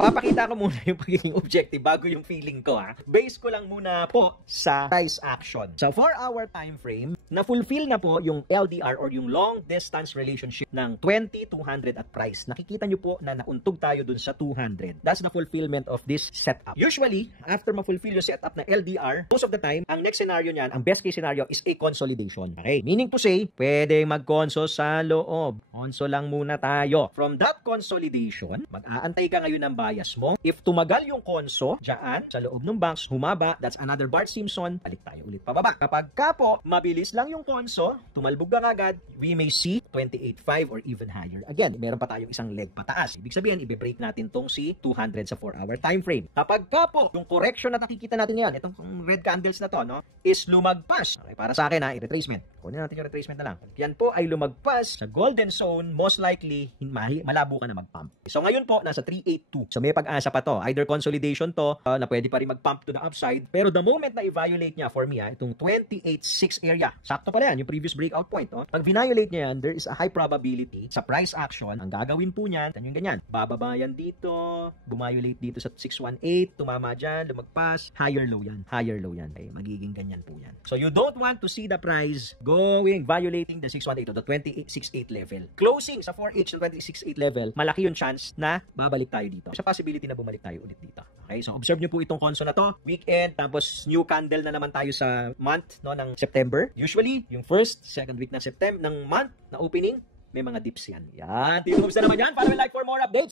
Papakita ko muna yung pagiging objective bago yung feeling ko ha. Base ko lang muna po sa price action. So 4-hour time frame, na-fulfill na po yung LDR or yung long distance relationship ng 20-200 at price. Nakikita nyo po na nauntog tayo dun sa 200. That's the fulfillment of this setup. Usually, after ma-fulfill yung setup na LDR, most of the time, ang next scenario niyan, ang best case scenario is a consolidation. Okay? Meaning to say, pwede mag-conso sa loob. Conso lang muna tayo. From that consolidation, mag-aantay ka ngayon ng bias mo. If tumagal yung conso, dyan, sa loob ng banks, humaba, that's another Bart Simpson, balik tayo ulit pababa. Kapag ka po, mabilis lang yung conso, tumalbog ka agad, we may see 28.5 or even higher. Again, meron pa tayong isang leg pataas. Ibig sabihin, i-break natin tong si 200 sa 4-hour time frame. Kapag ka po, yung correction na nakikita natin ngayon, itong red candles na to, no, is lumagpas. Okay, para sa akin, i-retracement. Kunin natin yung retracement na lang. Yan po ay lumagpas sa golden zone, most likely, malabo ka na mag-pump. So ngayon po, nasa 382. So may pag-asa pa to. Either consolidation to, na pwede pa rin mag-pump to the upside. Pero the moment na i-violate niya, for me, itong 28.6 area, sakto pala yan, yung previous breakout point. Oh. Pag violate niya yan, there is a high probability sa price action, ang gagawin po niyan, ganyan. Bababa yan dito, bumiolate dito sa 618, tumama dyan, lumagpas, higher low yan. Higher low yan. Okay, magiging ganyan po yan. So you don't want to see the price violating the 618 to the 28.68 level. Closing sa 4H ng 28.68 level, malaki yung chance na babalik tayo dito. Sa possibility na bumalik tayo ulit dito. Okay, so observe nyo po itong conso na to. Weekend, tapos new candle na naman tayo sa month no, ng September. Usually, yung first, second week ng September, ng month na opening, may mga dips yan. Yan, tips na naman yan. Follow and like for more updates.